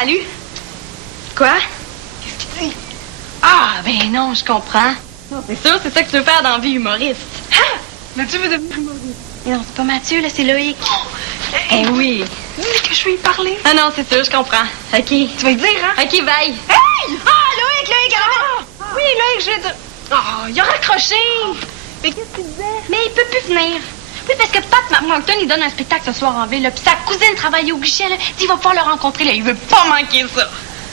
salut. Quoi? Qu'est-ce qu'il dit? Ah, ben non, je comprends. Non, c'est sûr, c'est ça que tu veux faire dans la vie humoriste. Ah! Mathieu veut devenir humoriste. Non, c'est pas Mathieu, là, c'est Loïc. Eh oui. Dis que je vais y parler. Ah non, c'est sûr, je comprends. OK. Tu vas y dire, hein? OK, bye. Hey! Ah, Loïc, Oui, Loïc, je vais dire... Oh, il a raccroché. Mais qu'est-ce qu'il disait? Mais il peut plus venir. Oui, parce que Pat McMorton, il donne un spectacle ce soir en ville, là, puis sa cousine travaille au guichet, là. Il va pouvoir le rencontrer, là. Il veut pas manquer ça.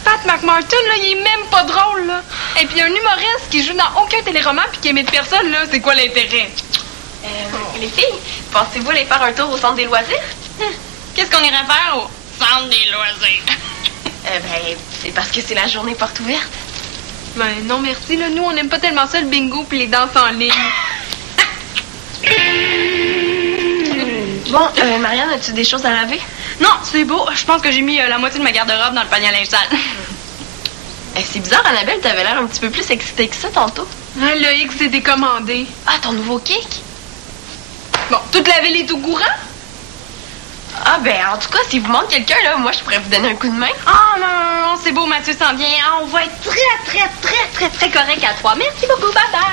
Pat McMorton, là, il est même pas drôle, là. Et puis un humoriste qui joue dans aucun téléroman puis qui imite personne, là, c'est quoi l'intérêt? Les filles, pensez-vous aller faire un tour au centre des loisirs? Qu'est-ce qu'on irait faire au centre des loisirs? C'est parce que c'est la journée porte ouverte. Ben non, merci, là. Nous, on n'aime pas tellement ça, le bingo puis les danses en ligne. Bon, Marianne, as-tu des choses à laver? Non, c'est beau. Je pense que j'ai mis la moitié de ma garde-robe dans le panier à linge sale. C'est bizarre, Annabelle, t'avais l'air un petit peu plus excitée que ça tantôt. Hein, Loïc s'est décommandé. Ah, ton nouveau kick? Bon, toute la ville est au courant? Ah, ben, en tout cas, si vous manque quelqu'un, là, moi, je pourrais vous donner un coup de main. Ah, non, c'est beau, Mathieu s'en vient. Ah, on va être très correct à 3. Merci beaucoup, bye-bye.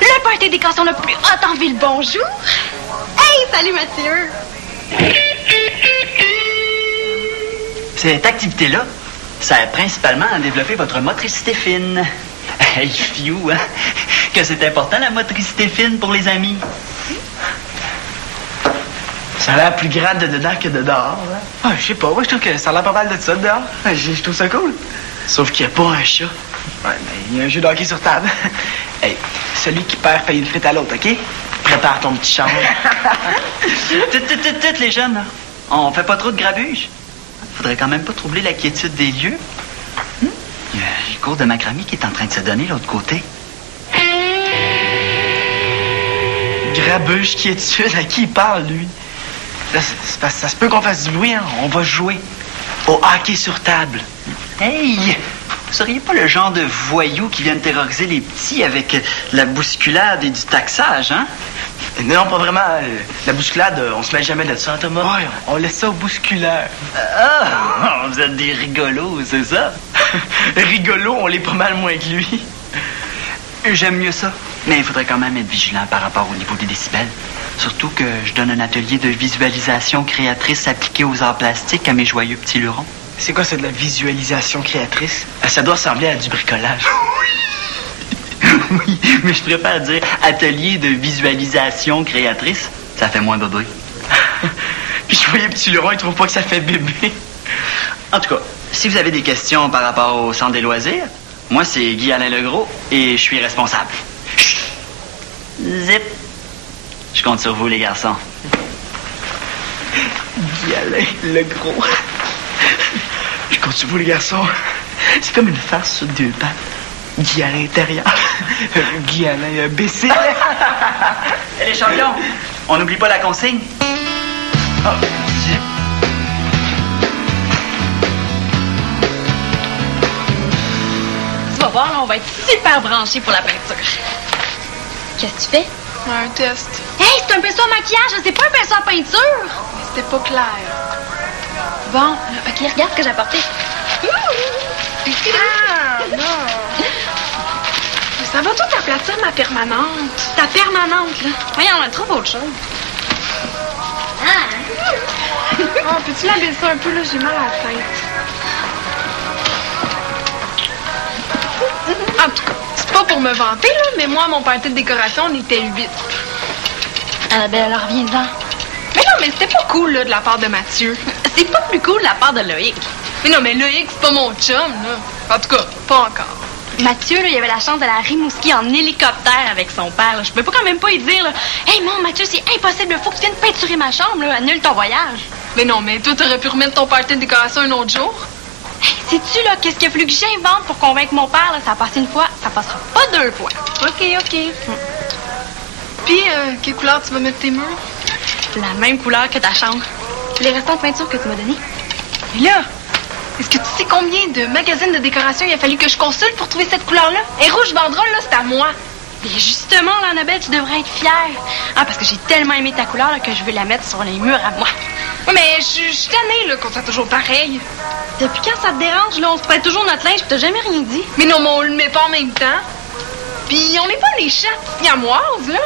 Le party des cançons le plus hot en ville, bonjour. Hey, salut, Mathieu. Cette activité-là, ça aide principalement à développer votre motricité fine. Hey, fiou, hein? Que c'est important, la motricité fine pour les amis. Ça a l'air plus grand de dedans que de dehors, hein? Ah, je sais pas, moi, je trouve que ça a l'air pas mal de ça de dehors. Je trouve ça cool. Sauf qu'il n'y a pas un chat. Ouais, mais il y a un jeu de hockey sur table. Hey, celui qui perd paye une frite à l'autre, OK? Prépare ton petit champ. Tut, les jeunes, là. On fait pas trop de grabuge. Faudrait quand même pas troubler la quiétude des lieux. Il y a le cours de macramé qui est en train de se donner de l'autre côté. Grabuge, quiétude, à qui il parle, lui? Là, c'est parce que ça se peut qu'on fasse du bruit, hein? On va jouer au hockey sur table. Hey! Vous seriez pas le genre de voyou qui viennent terroriser les petits avec la bousculade et du taxage, hein? Non, pas vraiment. La bousculade, on se mêle jamais de ça, Thomas. Ouais, on laisse ça au bousculeur. Ah! Vous êtes des rigolos, c'est ça? Rigolos, on l'est pas mal moins que lui. J'aime mieux ça. Mais il faudrait quand même être vigilant par rapport au niveau des décibels. Surtout que je donne un atelier de visualisation créatrice appliqué aux arts plastiques à mes joyeux petits lurons. C'est quoi ça, de la visualisation créatrice? Ça doit ressembler à du bricolage. Oui, mais je préfère dire atelier de visualisation créatrice. Ça fait moins bébé. Puis je voyais petit Luron, il trouve pas que ça fait bébé. En tout cas, si vous avez des questions par rapport au centre des loisirs, moi, c'est Guy-Alain Legros et je suis responsable. Chut! Zip! Je compte sur vous, les garçons. Guy-Alain Legros. Je compte sur vous, les garçons. C'est comme une farce sur deux pattes. Guy à l'intérieur. Guy à l'imbécile. Les champions, on n'oublie pas la consigne. Oh, Tu vas voir, là, on va être super branchés pour la peinture. Qu'est-ce que tu fais? Un test. Hey, c'est un pinceau à maquillage, c'est pas un pinceau à peinture. C'était pas clair. Bon, OK, regarde ce que j'ai apporté. Ah, non. Ça va tout aplatir ma permanente. Ta permanente, là. Voyons, on trouve autre chose. Oh, peux-tu la baisser un peu, là? J'ai mal à la tête. En tout cas, c'est pas pour me vanter, là, mais moi, mon party de décoration, on était 8. Ben alors, viens-en. Mais non, mais c'était pas cool, là, de la part de Mathieu. C'est pas plus cool de la part de Loïc. Mais non, mais Loïc, c'est pas mon chum, là. En tout cas, pas encore. Mathieu, là, il avait la chance d'aller à Rimouski en hélicoptère avec son père. Là. Je peux pas quand même pas lui dire, là, hey, non, Mathieu, c'est impossible, il faut que tu viennes peinturer ma chambre, là. Annule ton voyage. Mais non, mais toi, t'aurais pu remettre ton party de décoration un autre jour. Hey, sais-tu, là, qu'est-ce qu'il a fallu que j'invente pour convaincre mon père, là? Ça a passé une fois, ça passera pas deux fois. OK. Puis, quelle couleur tu vas mettre tes murs? La même couleur que ta chambre. Les restants de peinture que tu m'as donnés. Mais là, est-ce que tu sais combien de magazines de décoration il a fallu que je consulte pour trouver cette couleur-là? Et rouge banderole, là, c'est à moi. Mais justement, là, Annabelle, tu devrais être fière. Ah, parce que j'ai tellement aimé ta couleur là, que je veux la mettre sur les murs à moi. Oui, mais je suis tannée, là, qu'on soit toujours pareil. Depuis quand ça te dérange, là? On se prête toujours notre linge, t'as jamais rien dit. Mais non, mais on le met pas en même temps. Puis on n'est pas des chats siamoises, là.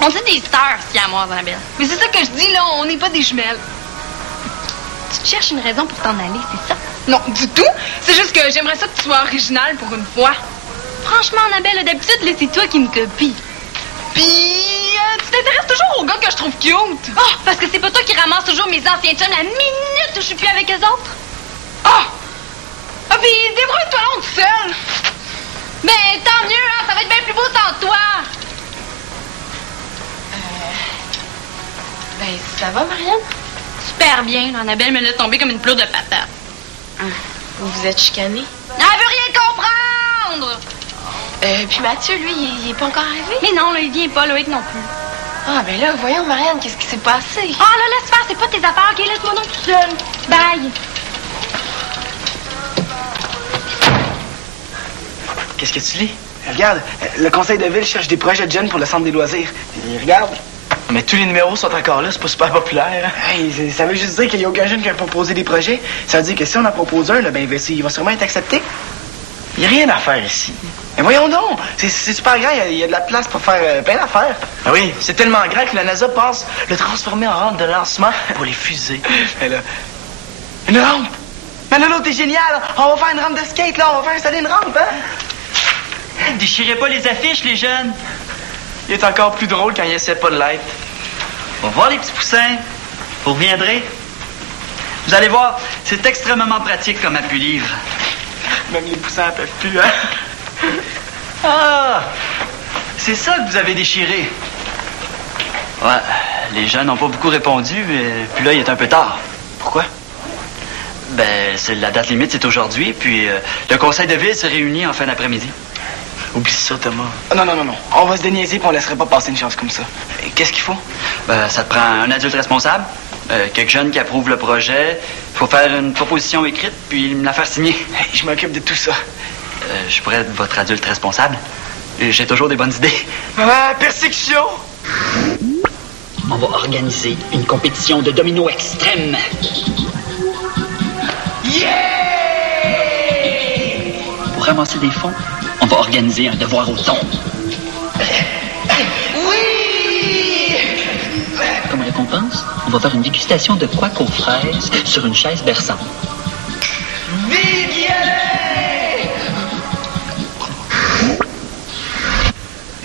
On dit des sœurs siamoises, Annabelle. Mais c'est ça que je dis, là, on n'est pas des jumelles. Tu te cherches une raison pour t'en aller, c'est ça? Non, du tout. C'est juste que j'aimerais ça que tu sois originale pour une fois. Franchement, Annabelle, d'habitude, là, c'est toi qui me copies. Puis, tu t'intéresses toujours aux gars que je trouve cute. Oh, parce que c'est pas toi qui ramasse toujours mes anciens chums la minute où je suis plus avec eux autres. Oh! Ah, puis débrouille-toi donc tout seul. Mais tant mieux, hein, ça va être bien plus beau sans toi. Ben, ça va, Marianne? Super bien, là, Annabelle me laisse tomber comme une pleure de patates. Vous vous êtes chicanés? Elle veut rien comprendre! Puis Mathieu, lui, il est pas encore arrivé? Mais non, là, il vient pas, Loïc non plus. Ah, ben là, voyons, Marianne, qu'est-ce qui s'est passé? Ah, là, laisse faire, c'est pas tes affaires, OK? Laisse-moi donc tout seul. Bye. Qu'est-ce que tu lis? Regarde, le conseil de ville cherche des projets de jeunes pour le centre des loisirs. Et regarde. Mais tous les numéros sont encore là, c'est pas super populaire. Hein? Hey, ça veut juste dire qu'il n'y a aucun jeune qui a proposé des projets. Ça veut dire que si on en propose un, là, ben, il va sûrement être accepté. Il n'y a rien à faire ici. Mais voyons donc, c'est super grand, il y a de la place pour faire plein d'affaires. Ah oui, c'est tellement grand que la NASA pense le transformer en rampe de lancement pour les fusées. Et là, une rampe! Mais là, t'es génial! On va faire une rampe de skate, là, on va faire installer une rampe, hein? Déchirez pas les affiches, les jeunes. Il est encore plus drôle quand il essaie pas de l'être. On va voir les petits poussins. Vous reviendrez. Vous allez voir, c'est extrêmement pratique comme appui-livre. Même les poussins ne peuvent plus, hein? Ah! C'est ça que vous avez déchiré. Ouais, les jeunes n'ont pas beaucoup répondu, puis là, il est un peu tard. Pourquoi? Ben, la date limite, c'est aujourd'hui, puis le conseil de ville se réunit en fin d'après-midi. Oublie ça, Thomas. Non. On va se déniaiser puis on laisserait pas passer une chance comme ça. Qu'est-ce qu'il faut? Ben, ça te prend un adulte responsable, quelques jeunes qui approuvent le projet. Il faut faire une proposition écrite puis me la faire signer. Hey, je m'occupe de tout ça. Je pourrais être votre adulte responsable. J'ai toujours des bonnes idées. Persécution! On va organiser une compétition de domino extrême. Yeah! Pour ramasser des fonds, on va organiser un devoir au thon. Oui! Comme récompense, on va faire une dégustation de couac aux fraises sur une chaise berçante.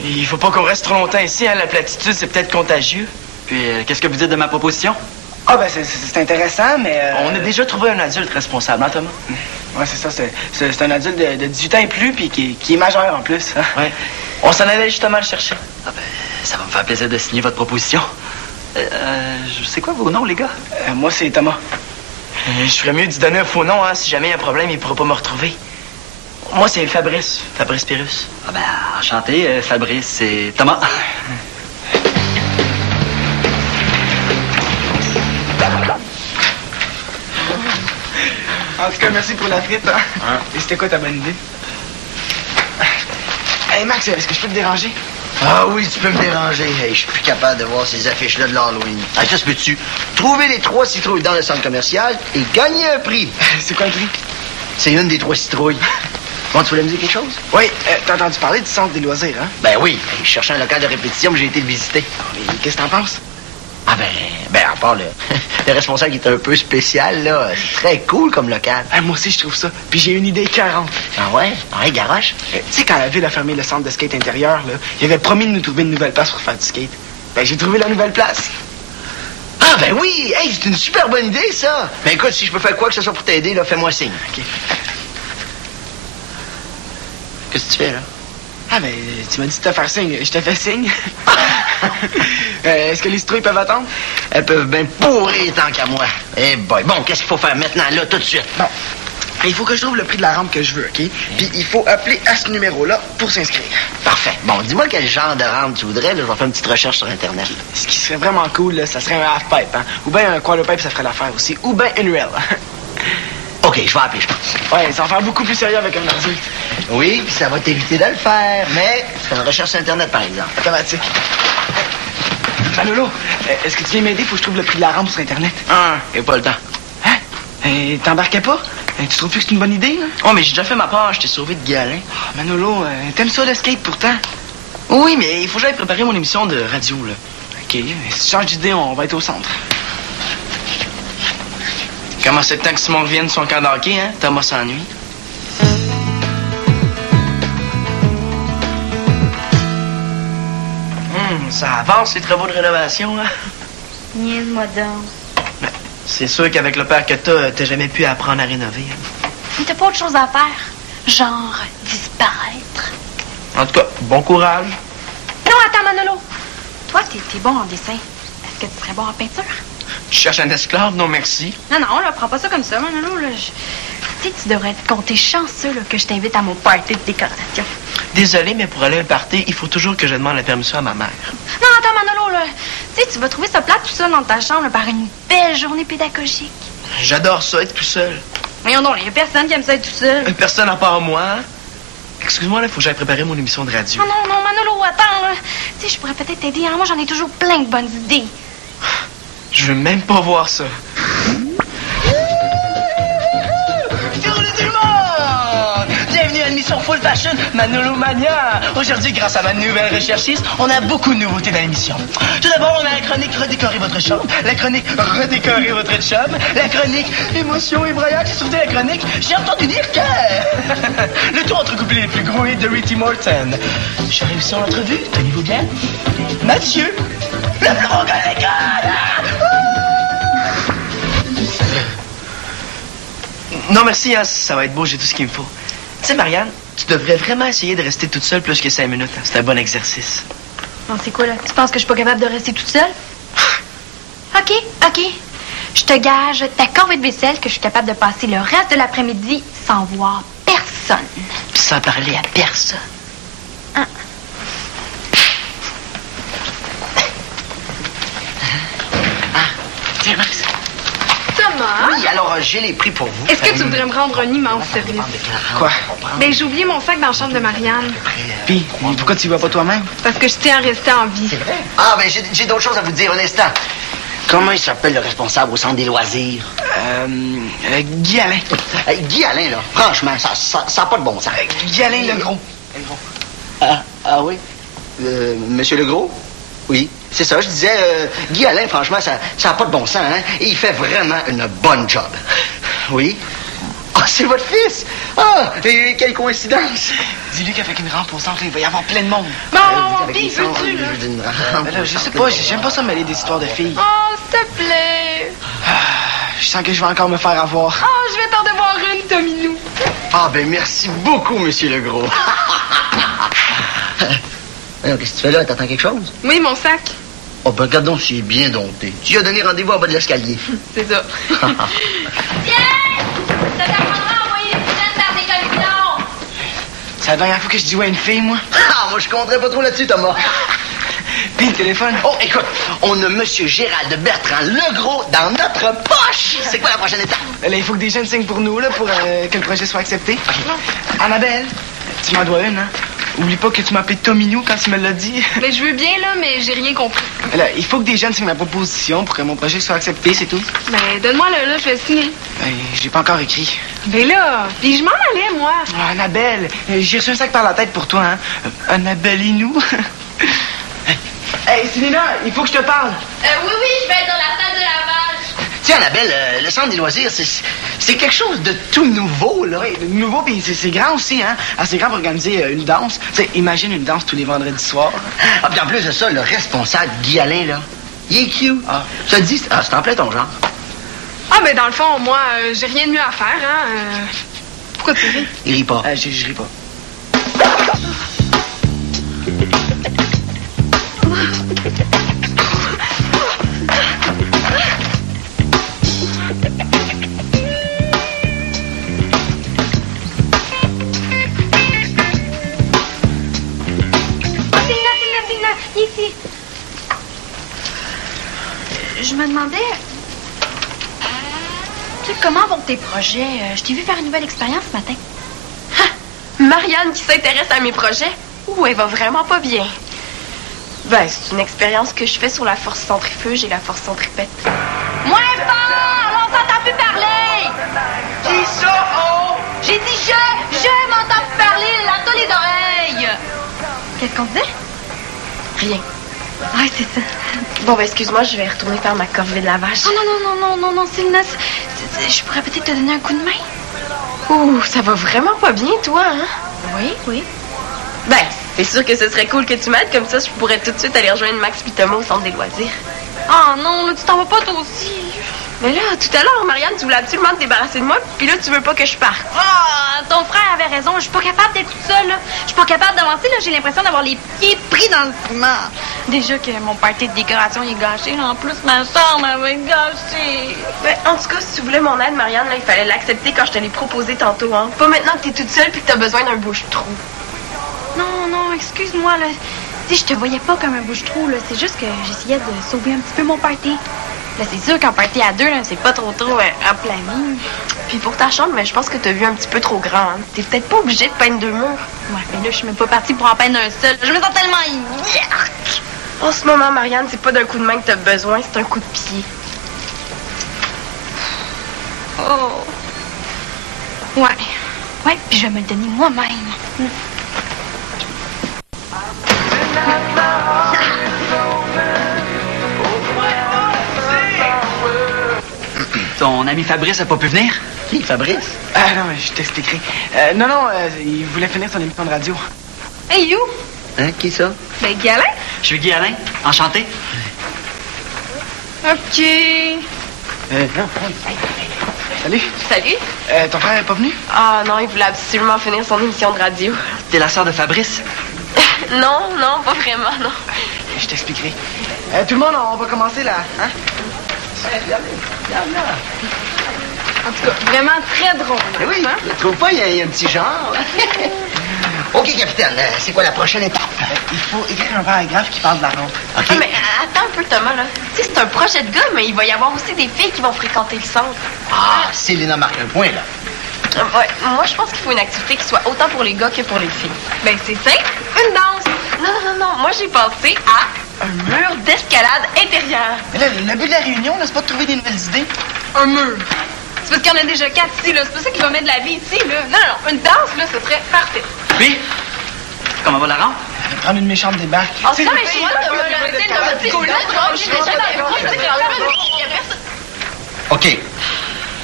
Il faut pas qu'on reste trop longtemps ici, hein? La platitude, c'est peut-être contagieux. Puis, qu'est-ce que vous dites de ma proposition? Ah, ben, c'est intéressant, mais... On a déjà trouvé un adulte responsable, hein, Thomas? Ouais, c'est ça. C'est un adulte de 18 ans et plus, puis qui est majeur, en plus. Hein? Ouais. On s'en allait justement le chercher. Ah, ben, ça va me faire plaisir de signer votre proposition. C'est quoi vos noms, les gars? Moi, c'est Thomas. Je ferais mieux d'y donner un faux nom, hein. Si jamais il y a un problème, il pourra pas me retrouver. Moi, c'est Fabrice. Fabrice Pérus. Ah, ben, enchanté, Fabrice. C'est Thomas. En tout cas, merci pour la frite, hein? Et c'était quoi ta bonne idée? Hey, Max, est-ce que je peux te déranger? Ah oui, tu peux me déranger. Hey, je suis plus capable de voir ces affiches-là de l'Halloween. Ah, ça se peut-tu? Trouver les 3 citrouilles dans le centre commercial et gagner un prix. C'est quoi le prix? C'est une des 3 citrouilles. Bon, tu voulais me dire quelque chose? Oui, t'as entendu parler du centre des loisirs, hein? Ben oui. Hey, je cherchais un local de répétition, mais j'ai été le visiter. Mais qu'est-ce que t'en penses? Ah ben, à part le responsable qui est un peu spécial, là, c'est très cool comme local. Moi aussi, je trouve ça. Puis j'ai une idée 40. Ah ouais? Ah ouais, garoche? Tu sais, quand la ville a fermé le centre de skate intérieur, là, il avait promis de nous trouver une nouvelle place pour faire du skate. Ben, j'ai trouvé la nouvelle place. Ah ben oui! Hey, c'est une super bonne idée, ça! Ben écoute, si je peux faire quoi que ce soit pour t'aider, là, fais-moi signe. OK. Qu'est-ce que tu fais, là? Ah, ben, tu m'as dit de te faire signe. Je te fais signe. Est-ce que les citrouilles peuvent attendre? Elles peuvent bien pourrir tant qu'à moi. Eh boy. Bon, qu'est-ce qu'il faut faire maintenant, là, tout de suite? Bon. Il faut que je trouve le prix de la rampe que je veux, OK? Puis il faut appeler à ce numéro-là pour s'inscrire. Parfait. Bon, dis-moi quel genre de rampe tu voudrais, là. Je vais faire une petite recherche sur Internet. Ce qui serait vraiment cool, là, ça serait un half-pipe, hein? Ou bien un quarter-pipe, ça ferait l'affaire aussi. Ou bien une rail. OK. OK, je vais appeler, je pense. Ouais, ça va faire beaucoup plus sérieux avec un ordi. Oui, puis ça va t'éviter de le faire, mais c'est une recherche sur Internet, par exemple. Automatique. Manolo, est-ce que tu viens m'aider? Faut que je trouve le prix de la rampe sur Internet. Ah, et pas le temps. Hein? T'embarquais pas? Tu trouves plus que c'est une bonne idée, là? Oh, mais j'ai déjà fait ma part, je t'ai sauvé de Guy Alain. Ah, Manolo, t'aimes ça, le skate, pourtant? Oui, mais il faut que j'aille préparer mon émission de radio, là. OK, si tu changes d'idée, on va être au centre. Comment c'est le temps que Simon revienne de son camp d'hockey, hein? Thomas s'ennuie. Ça avance, les travaux de rénovation, hein? Niaise-moi donc. C'est sûr qu'avec le père que t'as jamais pu apprendre à rénover. Hein? Mais t'as pas autre chose à faire? Genre, disparaître. En tout cas, bon courage. Non, attends, Manolo. Toi, t'es bon en dessin. Est-ce que tu serais bon en peinture? Je cherche un esclave, non merci. Non, là, prends pas ça comme ça, Manolo. Là, tu sais, tu devrais te compter chanceux là, que je t'invite à mon party de décoration. Désolé, mais pour aller à un party, il faut toujours que je demande la permission à ma mère. Non, attends, Manolo, là. Tu sais, tu vas trouver ça plate tout seul dans ta chambre là, par une belle journée pédagogique. J'adore ça, être tout seul. Voyons donc, il y a personne qui aime ça être tout seul. Personne à part moi. Excuse-moi, là, il faut que j'aille préparer mon émission de radio. Non, Manolo, attends, là. Tu sais, je pourrais peut-être t'aider. Hein? Moi, j'en ai toujours plein de bonnes idées. Je veux même pas voir ça. Bienvenue à l'émission Full Fashion Manolo Mania. Aujourd'hui, grâce à ma nouvelle recherchiste, on a beaucoup de nouveautés dans l'émission. Tout d'abord, on a la chronique Redécorer votre chambre, la chronique Redécorer votre chum, la chronique Émotion et broyage, et surtout la chronique J'ai entendu dire que... Le tout entrecoupé les plus gros hits de Ricky Morton. J'ai réussi en entrevue, tenez-vous bien. Mathieu, le plus gros gars de l'école. Non, merci, hein, ça va être beau, j'ai tout ce qu'il me faut. Tu sais, Marianne, tu devrais vraiment essayer de rester toute seule plus que 5 minutes. Hein. C'est un bon exercice. Non, c'est quoi, là? Tu penses que je suis pas capable de rester toute seule? OK. Je te gage ta corvée de vaisselle que je suis capable de passer le reste de l'après-midi sans voir personne. Puis sans parler à personne. Hein? Tiens, Max. Thomas? Oui, alors j'ai les prix pour vous. Est-ce que tu voudrais me rendre un immense service? Quoi? Ben, j'ai oublié mon sac dans la chambre de Marianne. Puis, pourquoi tu y vas pas toi-même? Parce que je tiens à rester en vie. Ah, ben j'ai d'autres choses à vous dire, un instant. Comment il s'appelle le responsable au centre des loisirs? Guy Alain. Guy Alain, là, franchement, ça n'a pas de bon sens. Guy Alain Legros. Ah oui? Monsieur Legros? Oui, c'est ça, je disais, Guy Alain, franchement, ça n'a pas de bon sens, hein? Et il fait vraiment une bonne job. Oui? Ah, c'est votre fils! Ah, et quelle coïncidence! Dis-lui qu'avec une rampe au centre, il va y avoir plein de monde. Bon, Avec puis une sangle, veux-tu, là? d'une Ben rampe. là, je sais pas, j'aime pas ça mêler des histoires de filles. Oh, s'il te plaît. Je sens que je vais encore me faire avoir. Oh, je vais t'en devoir une, Tominou. Ah, ben merci beaucoup, Monsieur Legros. Alors, qu'est-ce que tu fais là? T'attends quelque chose? Oui, mon sac. Oh, ben regarde donc, c'est bien dompté. Tu lui as donné rendez-vous en bas de l'escalier. C'est ça. Tiens! Ça t'apprendra à envoyer les poubelles dans tes commissions. C'est la dernière fois que je dis ouais à une fille, moi. Ah, moi, je compterais pas trop là-dessus, Thomas. Puis le téléphone. Oh, écoute, on a Monsieur Gérald Bertrand Legros dans notre poche. C'est quoi la prochaine étape? Là, il faut que des jeunes signent pour nous, là, pour que le projet soit accepté. Annabelle, tu m'en dois une, hein? Oublie pas que tu m'appelais Tominou quand tu me l'as dit. Mais je veux bien, là, mais j'ai rien compris. Là, il faut que des jeunes signent ma proposition pour que mon projet soit accepté, c'est tout. Ben, donne-moi le là, je vais signer. Je l'ai pas encore écrit. Ben là, puis je m'en allais, moi. Ah, Annabelle, j'ai reçu un sac par la tête pour toi, hein? Annabelle Inou. Hey, Célina, il faut que je te parle. Oui, je vais être dans la salle de lavage. Tiens, Annabelle, le centre des loisirs, c'est quelque chose de tout nouveau, là. Oui, nouveau, puis c'est grand aussi, hein? Assez grand pour organiser une danse. Tu sais, imagine une danse tous les vendredis soirs. Ah, puis en plus de ça, le responsable, Guy Alain, là, il est cute. Ah. Ça te dit, c'est en plein ton genre. Ah, mais dans le fond, moi, j'ai rien de mieux à faire, hein. Pourquoi tu ris? Il rit pas. Je ris pas. Ici. Je me demandais... Tu sais, comment vont tes projets? Je t'ai vu faire une nouvelle expérience ce matin. Marianne qui s'intéresse à mes projets? Ouh, elle va vraiment pas bien. Ben, c'est une expérience que je fais sur la force centrifuge et la force centripète. Moins fort! On s'entend plus parler! Qui ça, oh? J'ai dit je m'entends plus parler, là, les oreilles! Qu'est-ce qu'on disait? Rien. Ouais, c'est ça. Bon, ben, excuse-moi, je vais retourner faire ma corvée de lavage. Oh non, Sylvina, je pourrais peut-être te donner un coup de main? Ouh, ça va vraiment pas bien, toi, hein? Oui. Ben, c'est sûr que ce serait cool que tu m'aides, comme ça, je pourrais tout de suite aller rejoindre Max puis Thomas au centre des loisirs. Oh non, là, tu t'en vas pas toi aussi. Mais là, tout à l'heure, Marianne, tu voulais absolument te débarrasser de moi, puis là, tu veux pas que je parte. Ah, ton frère avait raison, je suis pas capable d'être toute seule, là. Je suis pas capable d'avancer, là, j'ai l'impression d'avoir les pieds pris dans le ciment. Déjà que mon party de décoration est gâché, là, en plus, ma chambre, elle va être gâchée. Ben, en tout cas, si tu voulais mon aide, Marianne, là, il fallait l'accepter quand je te l'ai proposé tantôt, hein. Pas maintenant que t'es toute seule puis que t'as besoin d'un bouche-trou. Non, excuse-moi, là. Tu sais, je te voyais pas comme un bouche-trou, là. C'est juste que j'essayais de sauver un petit peu mon party. Là, c'est sûr qu'en party à deux, là, c'est pas trop remplani. Puis pour ta chambre, mais je pense que t'as vu un petit peu trop grand, hein. T'es peut-être pas obligée de peindre 2 murs. Ouais, mais là, je suis même pas partie pour en peindre un seul. Je me sens tellement yerk. En ce moment, Marianne, c'est pas d'un coup de main que t'as besoin, c'est un coup de pied. Oh. Ouais, puis je vais me le donner moi-même. Ton ami Fabrice a pas pu venir? Qui, Fabrice? Ah non, je t'expliquerai. Non, il voulait finir son émission de radio. Hey, you! Hein, qui ça? Ben, Guy Alain? Je suis Guy Alain, enchanté. OK. Non. Salut. Salut. Ton frère est pas venu? Ah non, il voulait absolument finir son émission de radio. T'es la sœur de Fabrice? Non, pas vraiment, non. Je t'expliquerai. Tout le monde, on va commencer là, hein? En tout cas, vraiment très drôle. Eh oui, hein? tu trouves pas, il y a un petit genre. OK, capitaine, c'est quoi la prochaine étape? Il faut écrire un paragraphe qui parle de la rampe. OK. Ah, mais attends un peu, Thomas, là. Tu sais, c'est un projet de gars, mais il va y avoir aussi des filles qui vont fréquenter le centre. Ah, Célina marque un point, là. Ouais, moi, je pense qu'il faut une activité qui soit autant pour les gars que pour les filles. Ben, c'est simple. Une danse. Non. Moi, j'ai pensé à un mur d'escalade intérieur. Mais là, le but de la réunion, là, c'est pas de trouver des nouvelles idées. Un mur. C'est parce qu'il y en a déjà 4 ici, là. C'est pas ça qui va mettre de la vie ici, là. Non. Une danse, là, ce serait parfait. Puis, comment va la rampe? Prendre une méchante débarque. En tout cas, mais je vois OK.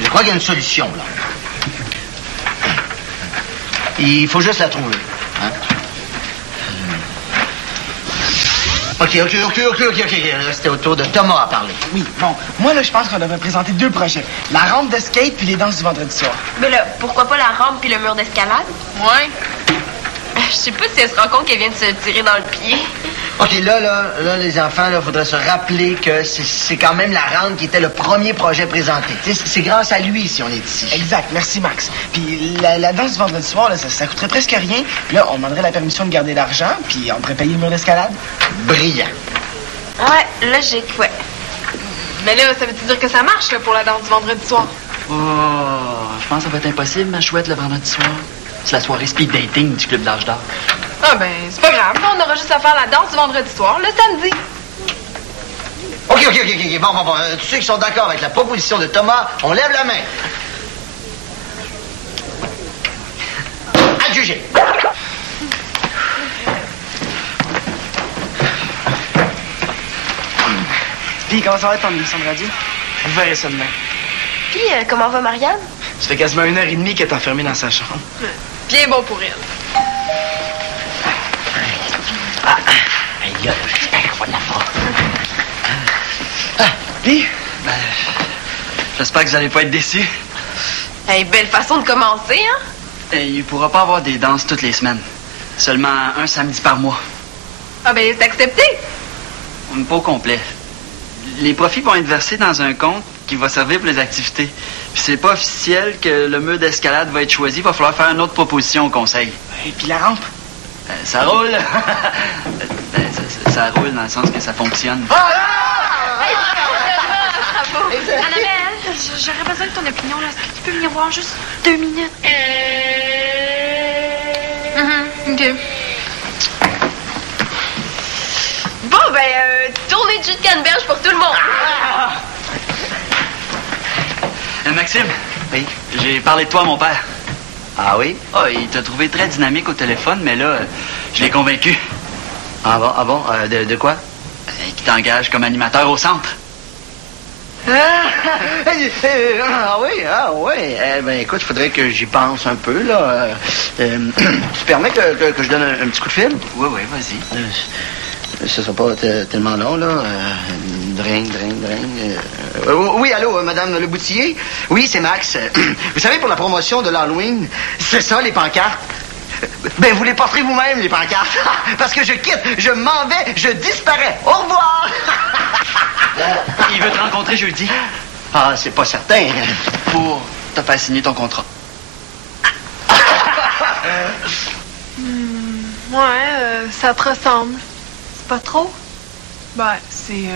Je crois qu'il y a une solution, là. Il faut juste la trouver. Hein? OK. C'était au tour de Thomas à parler. Oui, bon. Moi, là, je pense qu'on devrait présenter 2 projets. La rampe de skate puis les danses du vendredi soir. Mais là, pourquoi pas la rampe puis le mur d'escalade? Ouais. Je sais pas si elle se rend compte qu'elle vient de se tirer dans le pied. OK, là, les enfants, il faudrait se rappeler que c'est quand même la rampe qui était le premier projet présenté. C'est grâce à lui si on est ici. Exact, merci Max. Puis la danse du vendredi soir, là, ça coûterait presque rien. Puis là, on demanderait la permission de garder l'argent, puis on pourrait payer le mur d'escalade. Brillant. Ouais, logique, ouais. Mais là, ça veut-tu dire que ça marche, là, pour la danse du vendredi soir? Oh, je pense que ça va être impossible, ma chouette, le vendredi soir. C'est la soirée speed dating du Club d'Âge d'Or. Ah, ben, c'est pas grave. On aura juste à faire la danse du vendredi soir, le samedi. OK. Bon. Tous ceux qui sont d'accord avec la proposition de Thomas, on lève la main. Adjugé. Puis comment ça va être ton émission de radio? Vous verrez ça demain. Puis, comment va Marianne? Ça fait quasiment 1h30 qu'elle est enfermée dans sa chambre. Bien bon pour elle. Là, j'espère qu'on va l'avoir. Puis? Ben, j'espère que vous allez pas être déçus. Hey, belle façon de commencer, hein? Et il pourra pas avoir des danses toutes les semaines. Seulement un samedi par mois. Ah, ben, c'est accepté. Pas au complet. Les profits vont être versés dans un compte qui va servir pour les activités. Puis c'est pas officiel que le mur d'escalade va être choisi. Il va falloir faire une autre proposition au conseil. Et puis la rampe? Ça roule. Ça roule dans le sens que ça fonctionne. Annabelle, J'aurais besoin de ton opinion, là. Est-ce que tu peux venir voir juste 2 minutes? OK. Bon, tournée de jus de canneberge pour tout le monde. Maxime? Oui? J'ai parlé de toi à mon père. Ah oui? Ah, il t'a trouvé très dynamique au téléphone, mais là, je l'ai convaincu. Ah bon? De quoi? Qu'il t'engage comme animateur au centre. Ah oui. Eh ben, écoute, il faudrait que j'y pense un peu, là. Tu permets que je donne un petit coup de fil? Oui, vas-y. Ce sera pas tellement long, là. Dring. Oui, allô, madame Le Boutillier? Oui, c'est Max. Vous savez, pour la promotion de l'Halloween, c'est ça, les pancartes. Ben, vous les porterez vous-même, les pancartes. Parce que je quitte, je m'en vais, je disparais. Au revoir! Il veut te rencontrer jeudi. Ah, c'est pas certain. Pour te faire signer ton contrat. Ça te ressemble. C'est pas trop? Ben, c'est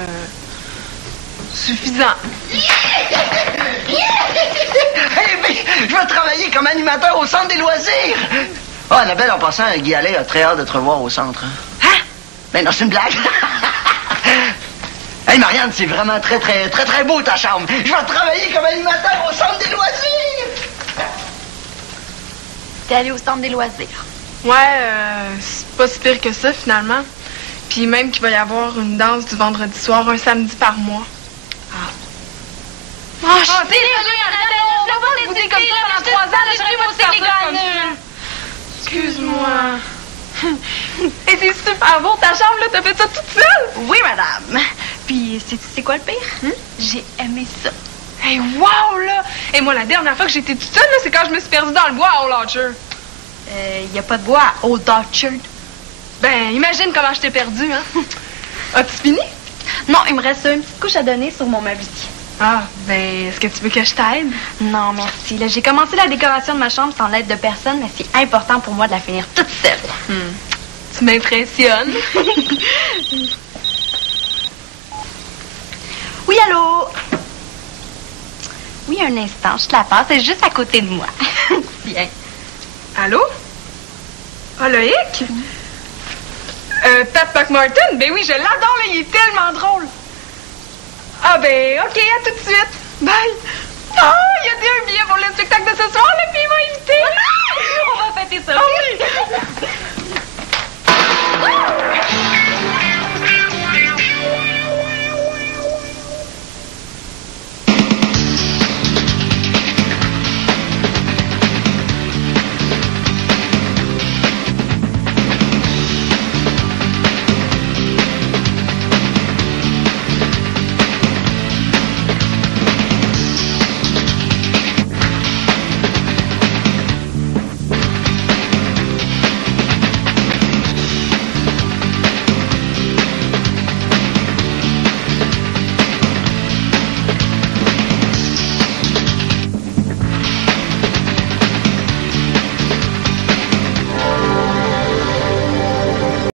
suffisant. Je vais travailler comme animateur au centre des loisirs. Ah, Annabelle, en passant, Guy Allais a très hâte de te revoir au centre. Hein? Ben non, c'est une blague. Hey, Marianne, c'est vraiment très beau, ta chambre. Je vais travailler comme animateur au centre des loisirs. T'es allé au centre des loisirs. Ouais, c'est pas si pire que ça, finalement. Puis même qu'il va y avoir une danse du vendredi soir, un samedi par mois. Oh, je suis désolée, je l'ai pas écouté comme ça pendant 3 ans, j'ai pris mon télégramme. Excuse-moi. Et c'est super beau, ta chambre, là, t'as fait ça toute seule? Oui, madame. Puis, c'est quoi le pire? J'ai aimé ça. Hey, wow, là! Et moi, la dernière fois que j'étais toute seule, là, c'est quand je me suis perdue dans le bois à Old Orchard. Y a pas de bois à Old Orchard. Ben, imagine comment je t'ai perdue, hein? As-tu fini? Non, il me reste une petite couche à donner sur mon mobilier. Ah, ben, est-ce que tu veux que je t'aide? Non, merci. Là, j'ai commencé la décoration de ma chambre sans l'aide de personne, mais c'est important pour moi de la finir toute seule. Tu m'impressionnes. Oui, allô? Oui, un instant, je te la passe. C'est juste à côté de moi. Viens. Allô? Ah, Loïc? Pat McMartin? Ben oui, je l'adore, là, il est tellement drôle. Ah ben, OK, à tout de suite. Bye. Oh, il a dit un billet pour le spectacle de ce soir, là, puis il m'a invité. On va fêter ça. Ah oui.